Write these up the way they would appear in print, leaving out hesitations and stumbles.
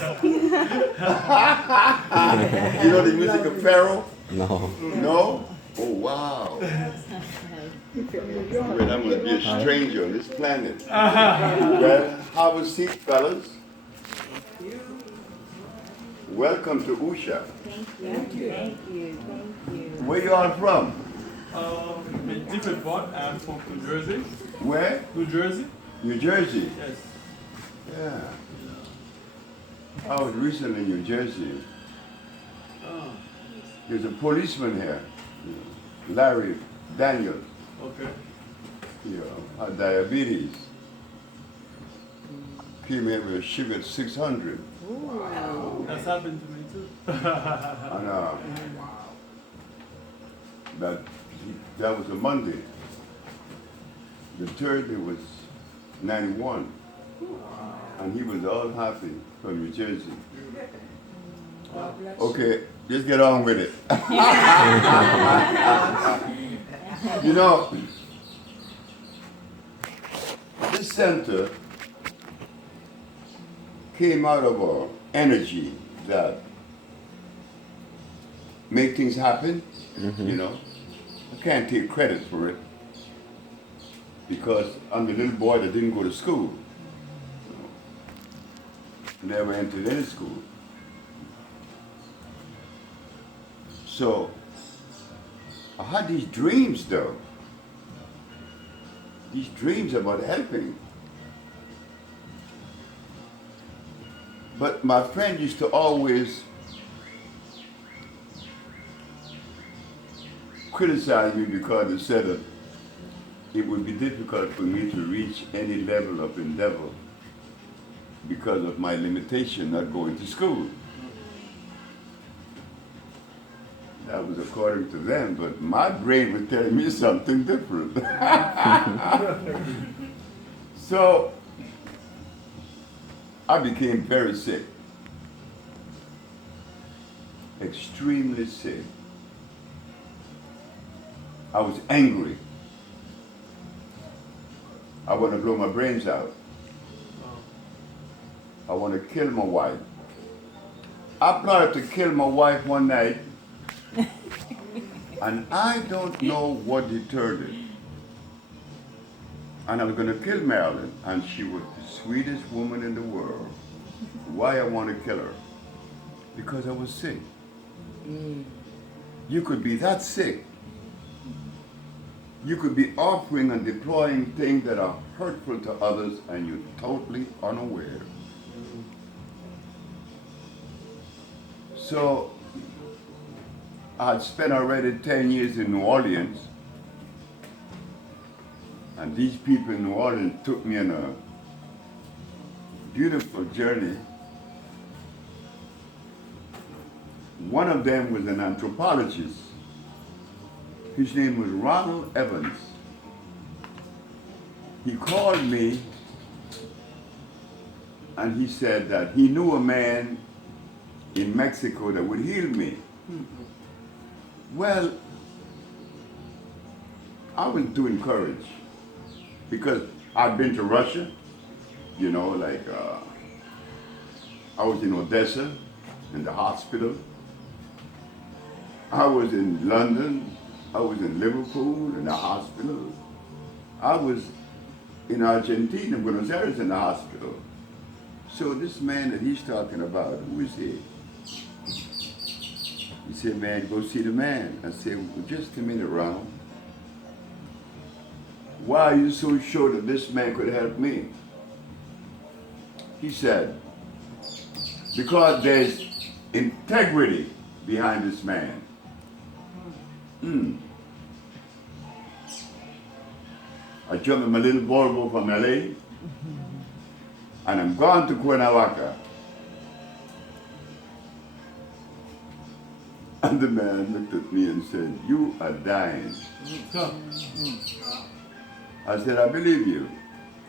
You know the music of Pharaoh? No. No? Oh, wow. Wait, I'm going to be a stranger on this planet. Well, have a seat, fellas. Welcome to Usha. Thank you. Thank you. Thank you. Where you all from? A different part. I'm from New Jersey. Where? New Jersey? New Jersey. Yes. Yeah. I was recently in New Jersey. Oh, There's a policeman here, Larry Daniels. okay. Had diabetes. Came here with a sugar at 600. Wow. That's happened to me too. And that was a Monday. The Thursday was 91. And he was all happy from New Jersey. Okay, just get on with it. You know, this center came out of our energy that make things happen, you know. I can't take credit for it because I'm the little boy that didn't go to school. Never entered any school. So I had these dreams though. These dreams about helping. But my friend used to always criticize me because he said that it would be difficult for me to reach any level of endeavor because of my limitation not going to school. That was according to them, but my brain was telling me something different. So I became very sick, extremely sick. I was angry. I want to blow my brains out. I want to kill my wife. I plotted to kill my wife one night, and I don't know what deterred it. And I was going to kill Marilyn, and she was the sweetest woman in the world. Why I want to kill her? Because I was sick. You could be that sick. You could be offering and deploying things that are hurtful to others, and you're totally unaware. So I had spent already 10 years in New Orleans, and these people in New Orleans took me on a beautiful journey. One of them was an anthropologist. His name was Ronald Evans. He called me and he said that he knew a man in Mexico that would heal me. Well, I was doing courage because I'd been to Russia, you know, like I was in Odessa in the hospital. I was in London. I was in Liverpool in the hospital. I was in Argentina, Buenos Aires in the hospital. So this man that he's talking about, who is he? He said, man, go see the man. I said, well, just a minute, Ronald. Why are you so sure that this man could help me? He said, because there's integrity behind this man. I jumped in my little Volvo from LA, and I'm gone to Cuernavaca. And the man looked at me and said, you are dying. I said, I believe you.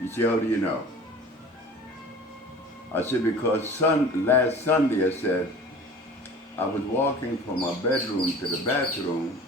He said, how do you know? I said, because last Sunday, I said, I was walking from my bedroom to the bathroom,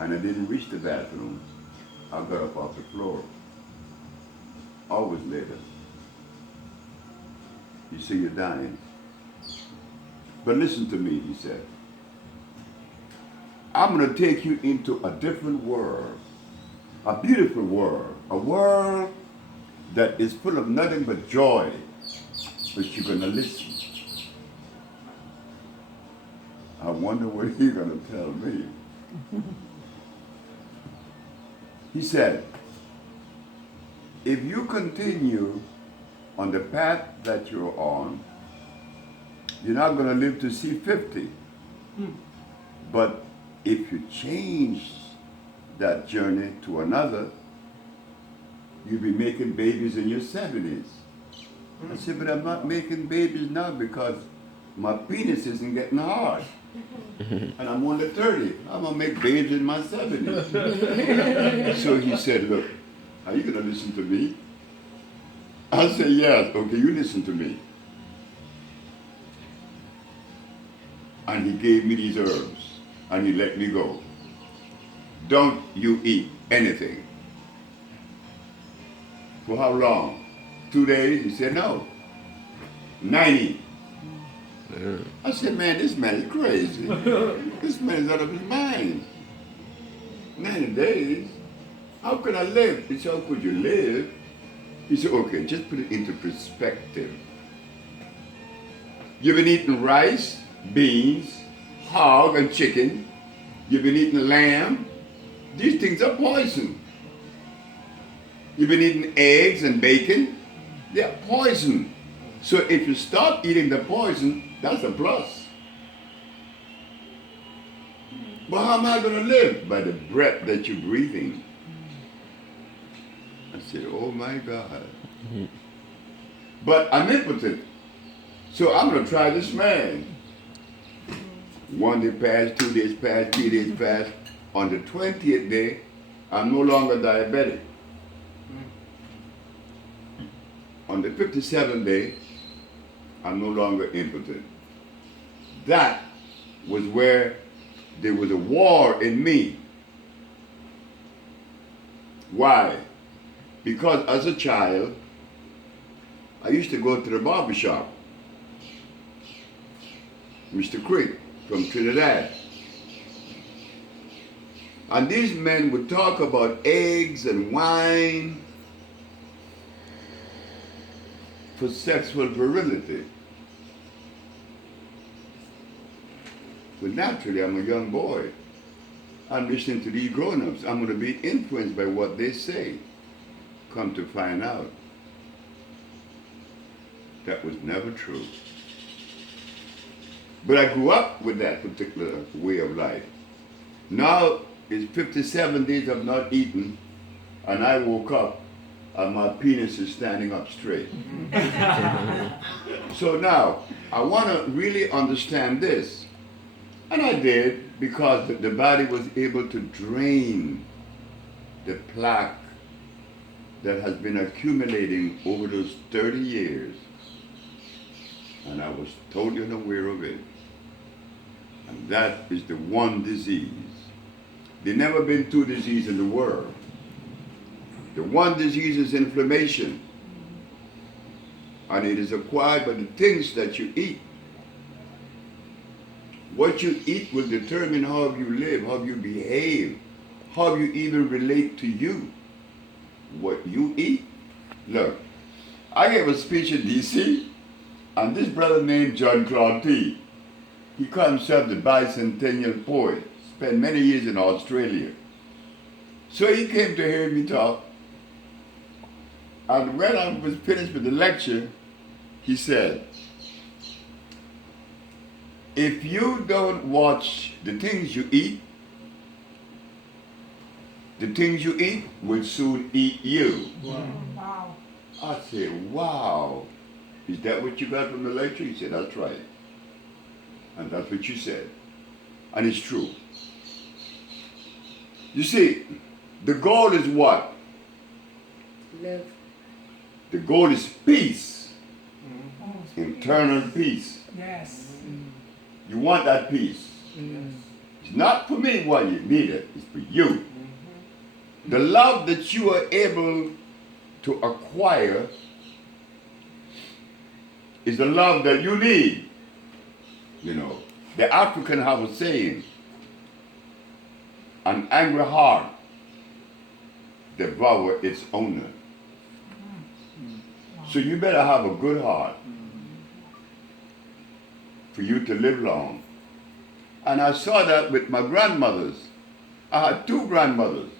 and I didn't reach the bathroom. I got up off the floor. Hours later. You see, you're dying. But listen to me, he said. I'm going to take you into a different world, a beautiful world, a world that is full of nothing but joy, but you're going to listen. I wonder what he's going to tell me. He said, if you continue on the path that you're on, you're not going to live to see 50. But if you change that journey to another, you'll be making babies in your 70s. I said, but I'm not making babies now because my penis isn't getting hard. And I'm only 30. I'm going to make babies in my 70s. So he said, look, are you going to listen to me? I said, yes. Okay, you listen to me. And he gave me these herbs. And he let me go. Don't you eat anything. For how long? 2 days? He said, no. 90. I said, man, this man is crazy. This man is out of his mind. 90 days? How could I live? He said, how could you live? He said, okay, just put it into perspective. You've been eating rice, beans, hog, and chicken. You've been eating lamb. These things are poison. You've been eating eggs and bacon. They're poison. So if you stop eating the poison, that's a plus. But how am I going to live? By the breath that you're breathing. I said, oh my God. But I'm impotent. So I'm going to try this man. 1 day passed, 2 days passed, 3 days passed. On the 20th day, I'm no longer diabetic. On the 57th day, I'm no longer impotent. That was where there was a war in me. Why? Because as a child, I used to go to the barber shop. Mr. Creek from Trinidad. And these men would talk about eggs and wine for sexual virility. But naturally, I'm a young boy. I'm listening to these grown-ups. I'm going to be influenced by what they say. Come to find out, that was never true. But I grew up with that particular way of life. Now, it's 57 days I've not eaten, and I woke up and my penis is standing up straight. So now, I want to really understand this. And I did, because the body was able to drain the plaque that has been accumulating over those 30 years. And I was totally unaware of it. And that is the one disease. There's never been two diseases in the world. The one disease is inflammation. And it is acquired by the things that you eat. What you eat will determine how you live, how you behave, how you even relate to you. What you eat. Look, I gave a speech in D.C., and this brother named John Claude T., he called himself the bicentennial poet, spent many years in Australia. So he came to hear me talk, and when I was finished with the lecture, he said, if you don't watch the things you eat, the things you eat will soon eat you. Wow. I said, wow. Is that what you got from the lecture? He said, that's right. And that's what you said. And it's true. You see, the goal is what? Love. The goal is peace. Internal peace. Yes. You want that peace. It's not for me why you need it. It's for you. The love that you are able to acquire is the love that you need. You know, the African have a saying, an angry heart devour its owner. So you better have a good heart for you to live long. And I saw that with my grandmothers. I had two grandmothers.